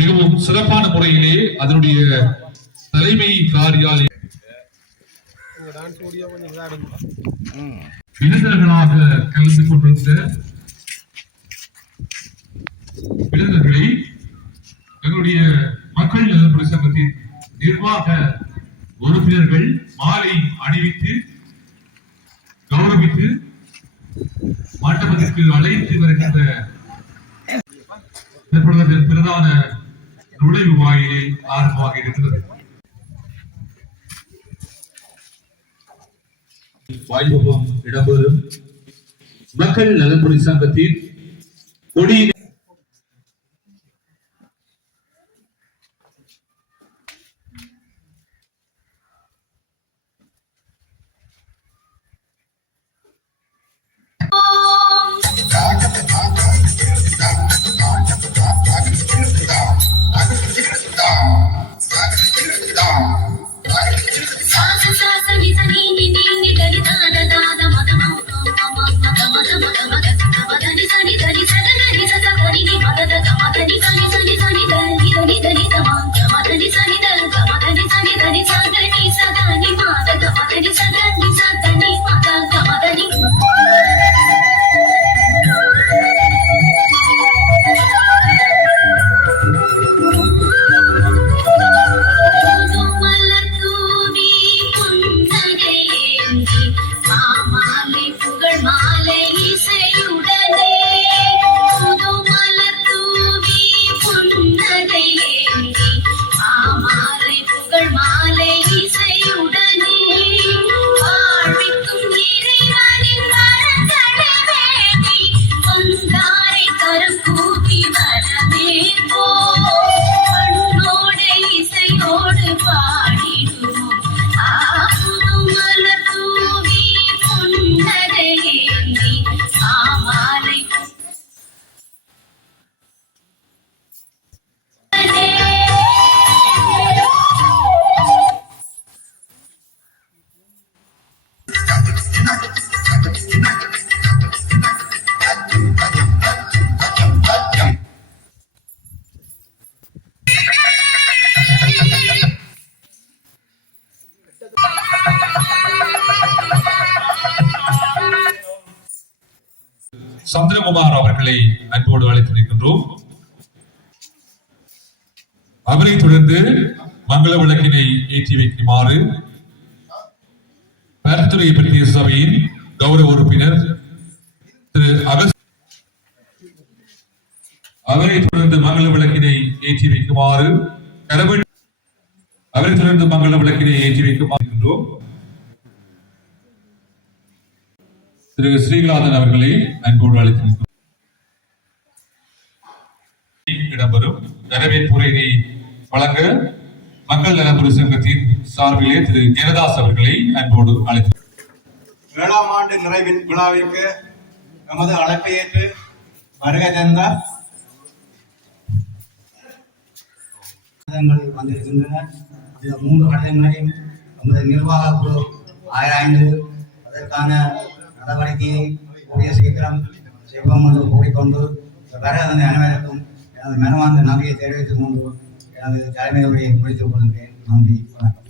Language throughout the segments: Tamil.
மிகவும் சிறப்பான முறையிலே அதனுடைய தலைமை காரியாலயம் இளைஞர்களாக கலந்து கொண்டிருந்த இளைஞர்களை எங்களுடைய மக்கள் நலன்புரி சங்கத்தின் நிர்வாக உறுப்பினர்கள் மாலை அணிவித்து கௌரவித்து மண்டபத்திற்கு அழைத்து வருகின்ற பிரதான நுழைவு வாயிலே ஆரம்பமாக இருக்கிறது. வைபவம் இடம்பெறும் மக்கள் நலன்புரி சங்கத்தின் கொடி சந்திரகுமார் அவர்களை அன்போடு அழைத்திருக்கின்றோம். அவரை தொடர்ந்து மங்கள விளக்கினை ஏற்றி வைக்குமாறு பரத்துறை பற்றிய சபையின் கௌரவ உறுப்பினர் திரு அவரை தொடர்ந்து மங்கள விளக்கினை ஏற்றி வைக்குமாறு அவரை தொடர்ந்து மங்கள விளக்கினை ஏற்றி வைக்குமாறு திரு ஸ்ரீநாதன் அவர்களை அன்போடு அழைத்திருக்கிறோம். இடம்பெறும் வரவேற்புரையை வழங்க மக்கள் நலன்புரி சங்கத்தின் சார்பிலே திரு ஜெயதாஸ் அவர்களை அன்போடு அழைத்திருக்கிறோம். 7ஆம் ஆண்டு நிறைவின் விழாவிற்கு நமது அழைப்பை ஏற்று வருகை தந்த வந்திருக்கின்றனர். இந்த 3 கடிதங்களையும் நமது நிர்வாக குழு ஆராய்ந்து அதற்கான நடவடிக்கையை கூடிய சீக்கிரம் செய்வோம் என்று கூறிக்கொண்டு வரதனை அனைவருக்கும் எனது மனமார்ந்த நன்றியை தெரிவித்துக் கொண்டு எனது தலைமையுடைய முடித்துக் கொள்கிறேன். நன்றி, வணக்கம்.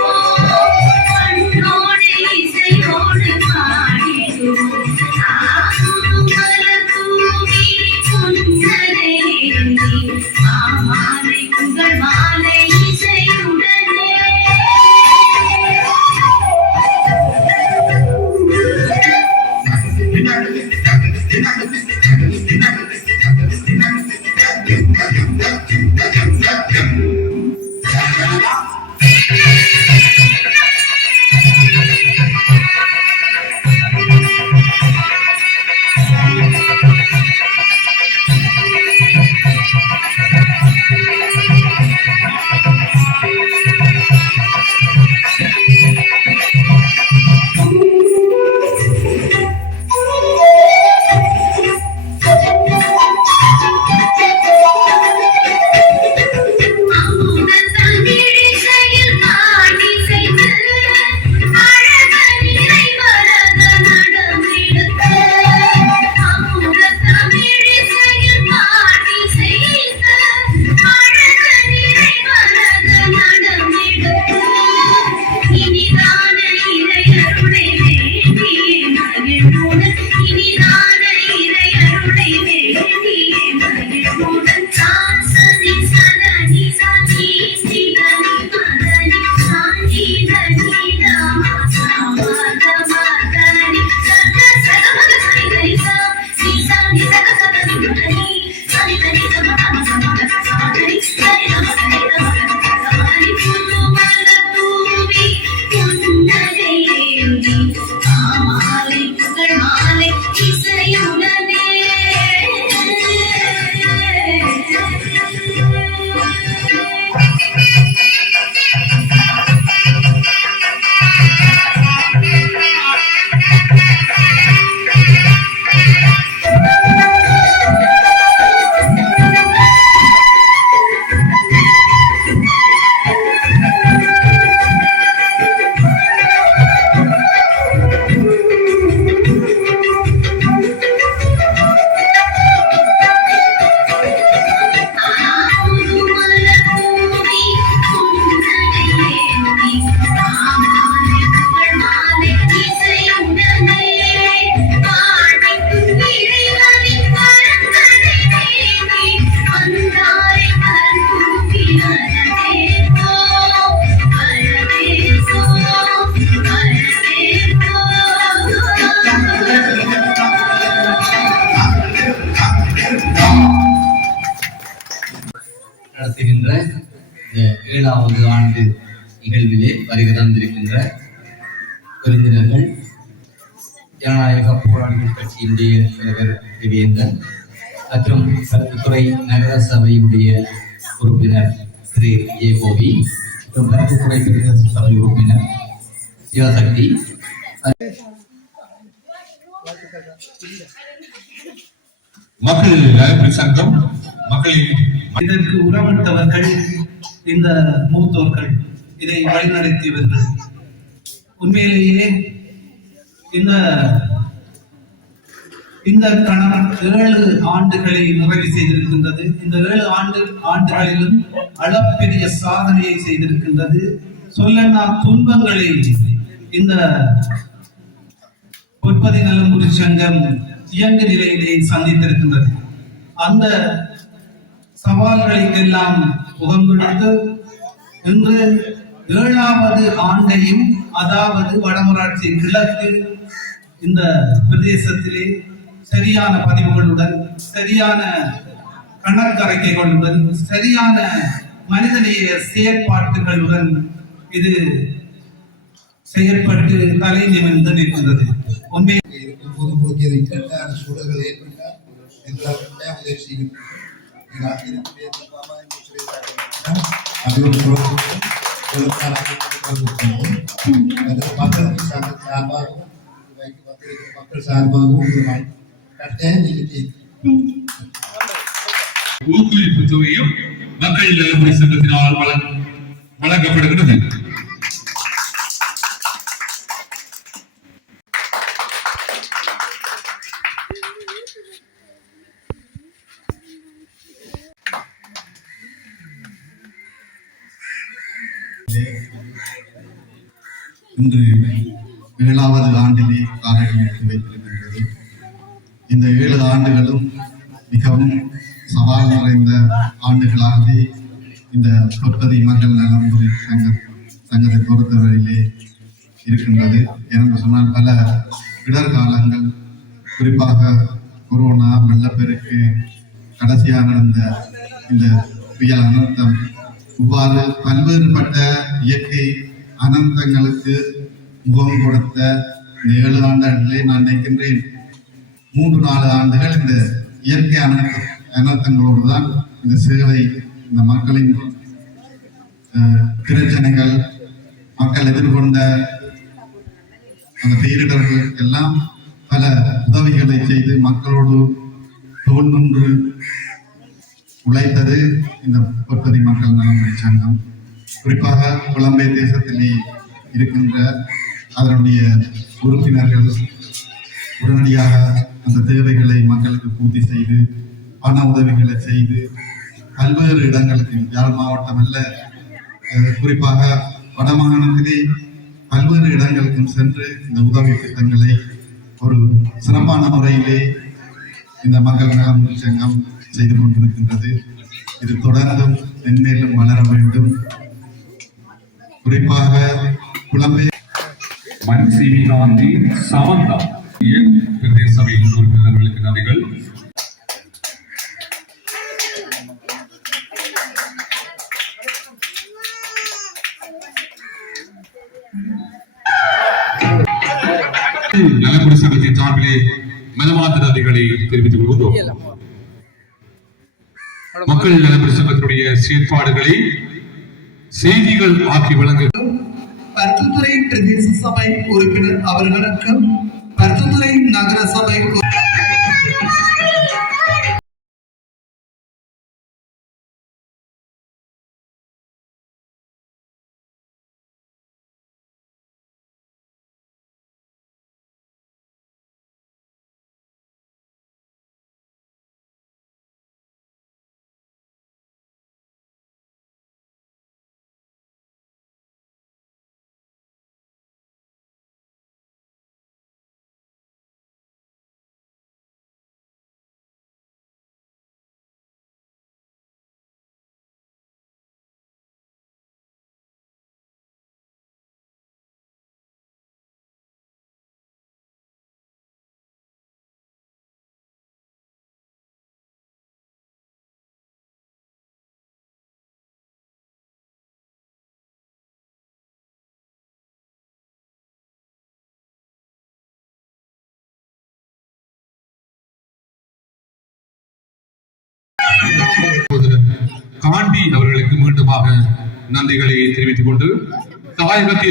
Oh நடத்துகின்ற இந்த 7வது ஆண்டு நிகழ்விலே வருகை தந்திருக்கின்ற விருந்தினர்கள், ஜனநாயக போராளிகள் கட்சியினுடைய தலைவர் தேவேந்தன் மற்றும் கருத்துத்துறை நகர சபையுடைய உறுப்பினர் திரு ஏ கோவி மற்றும் கருத்துத்துறை பிரதேச சபை உறுப்பினர் சிவசக்தி, மக்கள் நலன் சங்கம், மக்களின் இதற்கு உரமிட்டவர்கள் இந்த மூத்தோர்கள், இதை வழிநடத்தியவர்கள். உண்மையிலேயே இந்த கணம் 7 ஆண்டுகளை நிறைவு செய்திருக்கின்றது. இந்த 7 ஆண்டுகளிலும் அளப்பெரிய சாதனையை செய்திருக்கின்றது. சொல்லன்னா துன்பங்களை இந்த பொற்பதி நலம்புரி சங்கம் இயங்கு நிலையிலே சந்தித்திருக்கின்றது. அந்த சவால்களுக்கெல்லாம் முகம் கொடுத்து இன்று 7வது ஆண்டையும், அதாவது வடமராட்சி கிழக்கு இந்த பிரதேசத்திலே சரியான பதிவுகளுடன், சரியான கணக்கறைக்கைகளுடன், சரியான மனிதநேய செயற்பாட்டுகளுடன் இது செயற்பட்டு தலை நிமிர்ந்து நிற்கின்றது. உண்மை இருக்கும்போது உங்களுக்கு இது இக்கட்டான சூழல்கள் ஏற்பட்டால் எங்களால் உதவி செய்யும். மக்கள் சார்பாகவும் கட்டாயம் நீங்கள் ஊக்குவிப்பு தொகையும் மக்கள் நலன்புரி சங்கத்தினால் வழங்கப்படுகிறது. இன்று 7வது ஆண்டிலே காலடி எடுத்து வைத்திருக்கின்றது. இந்த 7 ஆண்டுகளும் மிகவும் சவால் நிறைந்த ஆண்டுகளாகவே இந்த பொற்பதி மக்கள் நலன்புரி சங்கத்தை பொறுத்தவரையிலே இருக்கின்றது. என்று சொன்னால் பல இடர்காலங்கள், குறிப்பாக கொரோனா, வெள்ளப்பெருக்கு, கடைசியாக நடந்த இந்த புயல் அனர்த்தம், இவ்வாறு பல்வேறுபட்ட இயற்கை அனர்த்தங்களுக்கு முகம் கொடுத்த இந்த 7 ஆண்டுகளிலே நான் நினைக்கின்றேன் 3-4 ஆண்டுகள் இந்த இயற்கை அனர்த்தங்களோடு தான் இந்த சேவை, இந்த மக்களின் பிரச்சனைகள், மக்கள் எதிர்கொண்ட அந்த பேரிடர்கள் எல்லாம் பல உதவிகளை செய்து மக்களோடு தோல் நின்று உழைத்தது இந்த பொற்பதி மக்கள் நலன்புரி சங்கம். குறிப்பாக புலம்பெயர் தேசத்திலே இருக்கின்ற அதனுடைய உறுப்பினர்கள் உடனடியாக அந்த தேவைகளை மக்களுக்கு பூர்த்தி செய்து பண உதவிகளை செய்து பல்வேறு இடங்களுக்கு, யாழ் மாவட்டம் அல்ல, குறிப்பாக வடமாகாணத்திலே பல்வேறு இடங்களுக்கும் சென்று இந்த உதவி திட்டங்களை ஒரு சிறப்பான முறையிலே இந்த மக்கள் நலன்புரி சங்கம் செய்து கொண்டிருக்கின்றது. இது தொடர்ந்தும் மென்மேலும் வளர வேண்டும். குறிப்பாக புலம்பெயர் மன்சிவி காந்தி சமந்தா பிரதேச சபையின் உறுப்பினர்களுக்கு நன்றிகள். நலன்புரி சங்கத்தின் சார்பிலே மனமார்ந்த நன்றிகளை தெரிவித்துக் கொள்கிறோம். மக்கள் நலன்புரி சங்கத்தினுடைய செயற்பாடுகளை செய்திகள் ஆக்கி வழங்க பருத்தித்துறை பிரதேச சபை உறுப்பினர் அவர்களுக்கும் பருத்தித்துறை நகர சபை காண்டி அவர்களுக்கு மீண்டுமாக நன்றிகளை தெரிவித்துக் கொண்டு தாயகத்தில்